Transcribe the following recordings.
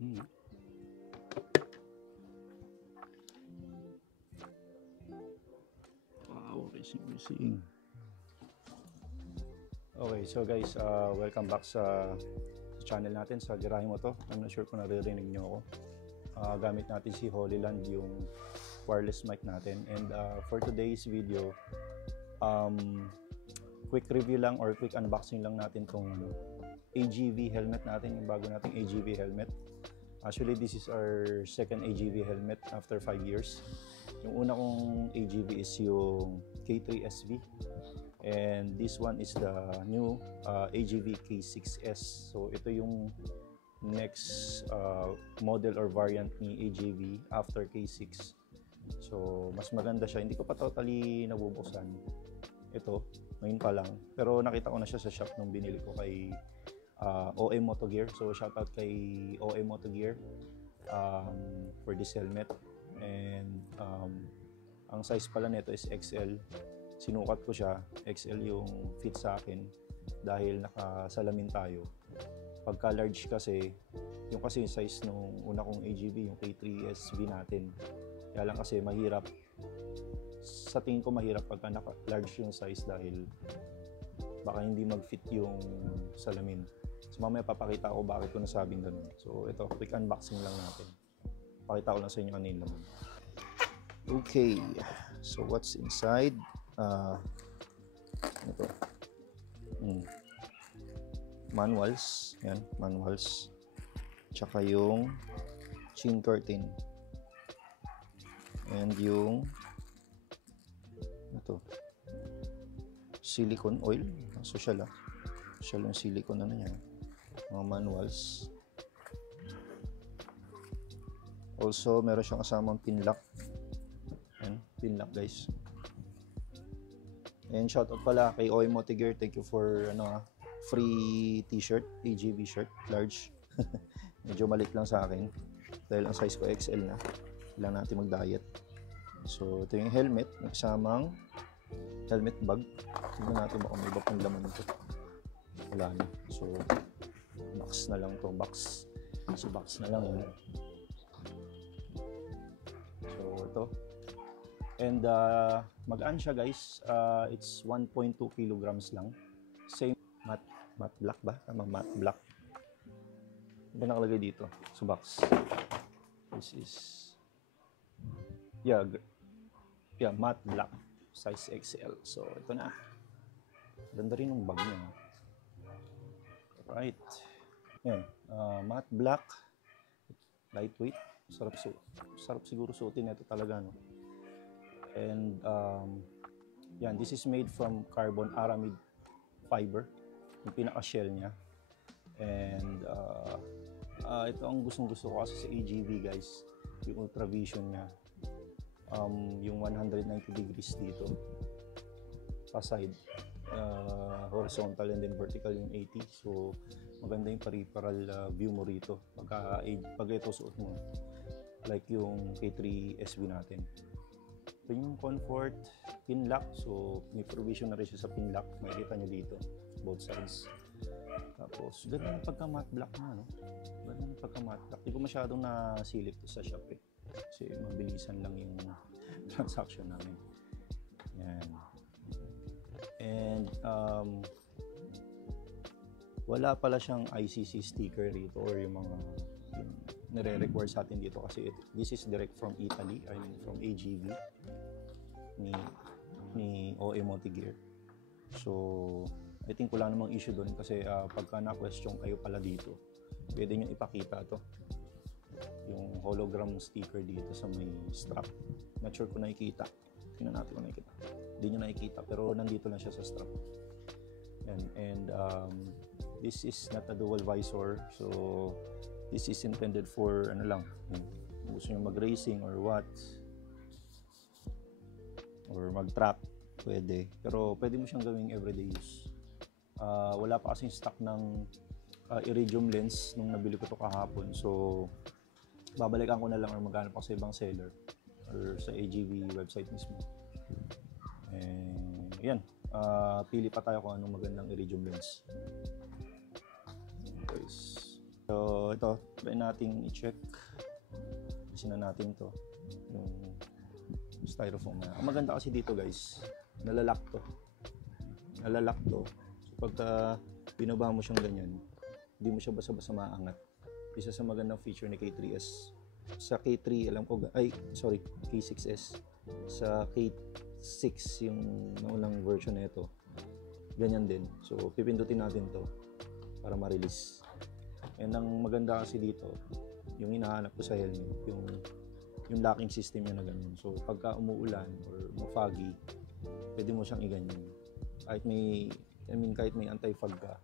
Hmm. Wow, racing. Okay, so guys, welcome back sa channel natin sa Garahe Mo To. I'm not sure kung naririnig nyo ako. Gamit natin si Holyland yung wireless mic natin. And for today's video, quick review lang or quick unboxing lang natin tong AGV helmet natin, yung bago nating AGV helmet. Actually, this is our second AGV helmet after 5 years. Yung una kong AGV is yung K3SV. And this one is the new AGV K6S. So ito yung next model or variant ni AGV after K6. So mas maganda siya. Hindi ko pa totally nabubuksan ito, ngayon pa lang. Pero nakita ko na siya sa shop nung binili ko kay OM Moto Gear. So shoutout kay OM Moto Gear for this helmet. And ang size pala nito is XL. Sinukat ko siya, XL yung fit sa akin dahil nakasalamin tayo. Pagka large kasi, yung kasi size nung una kong AGV, yung K3SV natin. Kaya lang kasi mahirap, sa tingin ko mahirap pagka naka-large yung size dahil baka hindi mag-fit yung salamin. So mamaya papakita ko bakit ko nasabing ganun. So ito, quick unboxing lang natin. Pakita ko lang sa inyo ano yung laman. Okay, so what's inside? Ito. Manuals. Yan, manuals. Tsaka yung chin curtain. And yung ito. Silicone oil. Social ah. Social yung silicone ano yan. Mga manuals. Also, meron siyang kasamang pin lock. Yan, pin lock guys. And shoutout pala kay OM Moto Gear. Thank you for free t-shirt, AGV shirt, large. Medyo maliit lang sa akin dahil ang size ko XL na. Kailangan natin mag-diet. So ito yung helmet, may kasamang helmet bag. Tignan natin baka may iba pang laman ito. Wala na. So box na lang to, box. So box na lang yun. So ito. And magaan siya guys, it's 1.2 kilograms lang. Same matte black ba? Tama, matte black. Ano nakalagay dito sa box? This is yeah, matte black, size XL. So ito na. Ganda rin yung bag niya. Right. Yan, matte black, lightweight. Sarap siguro suotin ito talaga, no? And yan, this is made from carbon aramid fiber, yung pinaka-shell niya. And ito ang gustong-gusto ko kasi sa AGV guys, yung ultravision niya. Yung 190 degrees dito pa side, horizontal and then vertical yung 80. So maganda yung peripheral view mo rito pag ito suot mo, like yung K3SV natin. Ito yung comfort pin lock. So may provision na rin siya sa pin lock, makikita nyo dito both sides. Tapos ganda ng pagka matte black na, no? Ganda ng pagka matte black. Hindi ko masyadong nasilip to sa shop kasi mabilisan lang yung transaction namin. Yan. And wala pala siyang ICC sticker rito or yung mga nire-require sa atin dito kasi this is direct from Italy, I mean from AGV ni OM Moto Gear. So I think wala namang issue doon kasi pagka na-question kayo pala dito, pwede nyo ipakita to, yung hologram sticker dito sa may strap. Not sure kung nakikita. Tingnan natin kung nakikita. Hindi nyo nakikita pero nandito lang siya sa strap. And this is not a dual visor, so this is intended for ano lang, kung gusto nyo mag-racing or what, or mag-track, pwede. Pero pwede mo siyang gawing everyday use. Wala pa kasing stock ng iridium lens nung nabili ko to kahapon. So babalikan ko na lang or maghanap ako sa ibang seller or sa AGV website mismo. And yan, pili pa tayo kung anong magandang iridium lens. Guys, So ito, try natin i-check. Kasi na natin to, yung styrofoam na. Ang maganda kasi dito guys, nalalak to. So pagka binaba mo siyang ganyan, hindi mo siya basa-basa maangat. Isa sa magandang feature ni K3S. Sa K3, K6S. Sa K6, yung naunang version na ito, ganyan din. So, pipindutin natin to para ma-release. And ang maganda kasi dito, yung hinahanap ko sa helmet, yung locking system niya na ganyan. So, pagka umuulan or foggy, pwede mo siyang iganyan. Kahit may anti-fog ka.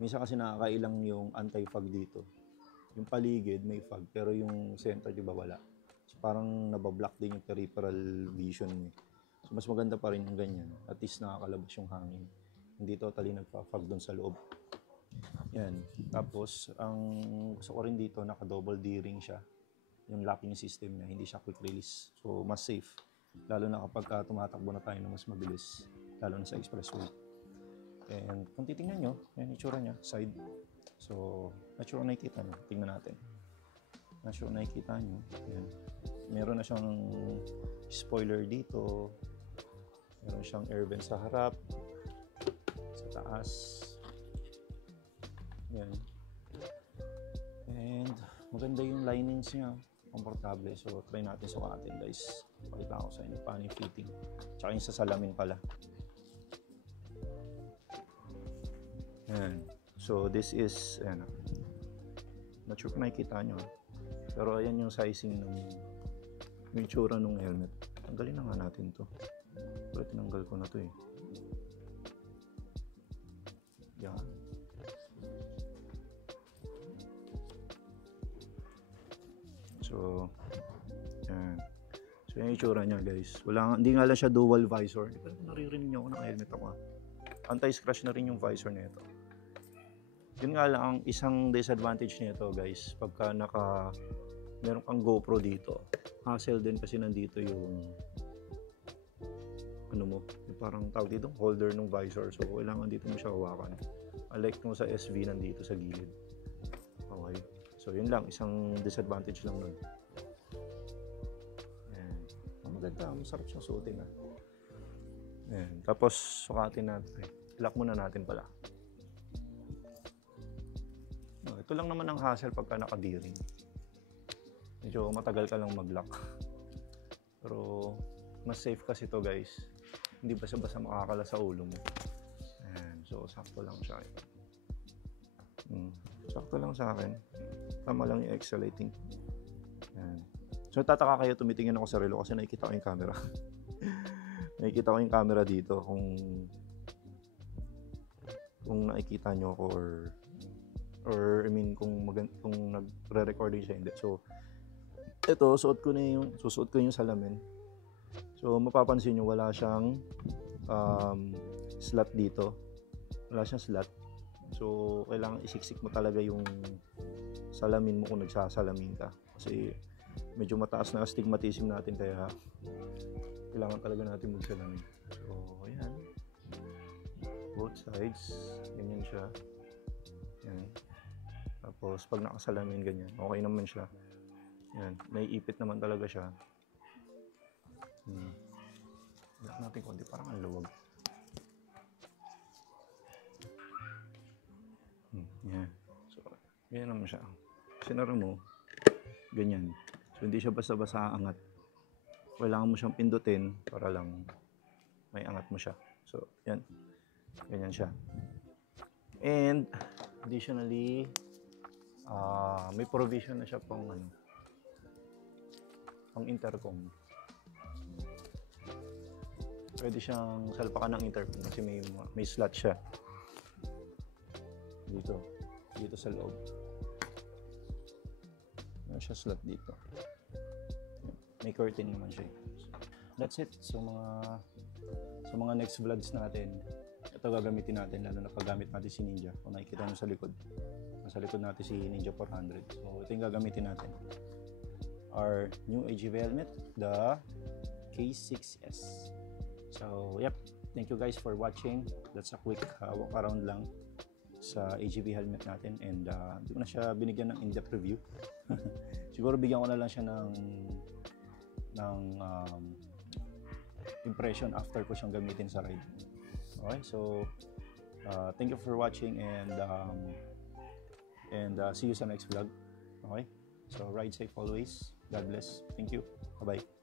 Minsan kasi nakakailang yung anti-fog dito. Yung paligid may fog, pero yung center di ba wala. So, parang nabablock din yung peripheral vision mo. So, mas maganda pa rin yung ganyan. At least nakakalabas yung hangin. Hindi totally nagpa-fog doon sa loob. Yan. Tapos, ang gusto ko rin dito, naka-double D-ring siya. Yung locking system niya, hindi siya quick release. So, mas safe. Lalo na kapag tumatakbo na tayo na mas mabilis. Lalo na sa expressway. And kung titingnan nyo, yan itsura niya, side. So, not sure nakikita nyo. Tingnan natin. Not sure nakikita nyo. Yan. Meron na siyang spoiler dito. Meron siyang air vent sa harap. Sa taas. Yan. And maganda yung linings niya. Komportable. So, try natin sukatin guys. Pakita ko sa inyo paano yung fitting. Tsaka yung sa salamin pala. Yan. So, this is, ayan. Not sure kung nakikita nyo. Pero ayan yung sizing ng yung itsura ng helmet. Tanggalin na nga natin to. Pero tinanggal ko na to eh. Yan. So, yan. So, yung itsura niya guys. Hindi nga lang siya dual visor. Pero naririnig nyo ako ng helmet ako. Anti-scratch na rin yung visor nito. Yun nga lang ang isang disadvantage nito guys, pagka meron kang GoPro dito, hassle din kasi nandito yung yung parang tawag dito, holder ng visor. So kailangan dito mo siya hawakan. Unlike mo sa SV nandito sa gilid. Okay. So yun lang, isang disadvantage lang nun. Ayan. Maganda, masarap siyang suotin ah. Ayan. Tapos sukatin natin. Lock muna natin pala. Ito lang naman ang hassle pagka naka-D-ring. Medyo matagal ka lang mag-lock. Pero mas safe kasi to guys. Hindi basta-basta makakala sa ulo mo. Ayan. So sakto lang siya. Sakto lang sa akin. Tama lang yung extra lighting. Ayan. So tataka kayo, tumitingin ako sa relo kasi nakikita ko yung camera. Nakikita ko yung camera dito kung nakikita nyo ako or I mean kung nagre-recording siya hindi. So ito, susuot ko yung salamin. So mapapansin nyo wala siyang slot dito. Wala siyang slot. So kailangan isiksik mo talaga yung salamin mo kung nagsasalamin ka. Kasi medyo mataas na astigmatism natin kaya kailangan talaga natin magsalamin. So ayan. Both sides. Ganyan siya. Ayan. Tapos pag nakasalamin ganyan, okay naman siya. Yan, naiipit naman talaga siya. Lock natin konti, parang ang luwag. Yan. So, ganyan naman siya. Sinara mo, ganyan. So, hindi siya basta-basta angat. Kailangan mo siyang pindutin para lang may angat mo siya. So, yan. Ganyan siya. And, additionally, may provision na siya pang pang intercom. Pwede siyang salpakan ng intercom kasi may slot siya dito sa loob. May siya slot dito. May curtain naman siya. That's it. So mga next vlogs natin, ito gagamitin natin, lalo na paggamit natin si Ninja. Kung nakikita nyo sa likod, nasa likod natin si Ninja 400. So ito yung gagamitin natin, our new AGV helmet, the K6S. So yep, thank you guys for watching. That's a quick walk around lang. sa AGV helmet natin, and hindi ko na siya binigyan ng in-depth review. Siguro bigyan ko na lang siya ng impression after ko siyang gamitin sa ride. Okay, so thank you for watching, and see you sa next vlog. Okay, so ride safe always. God bless. Thank you. Bye bye.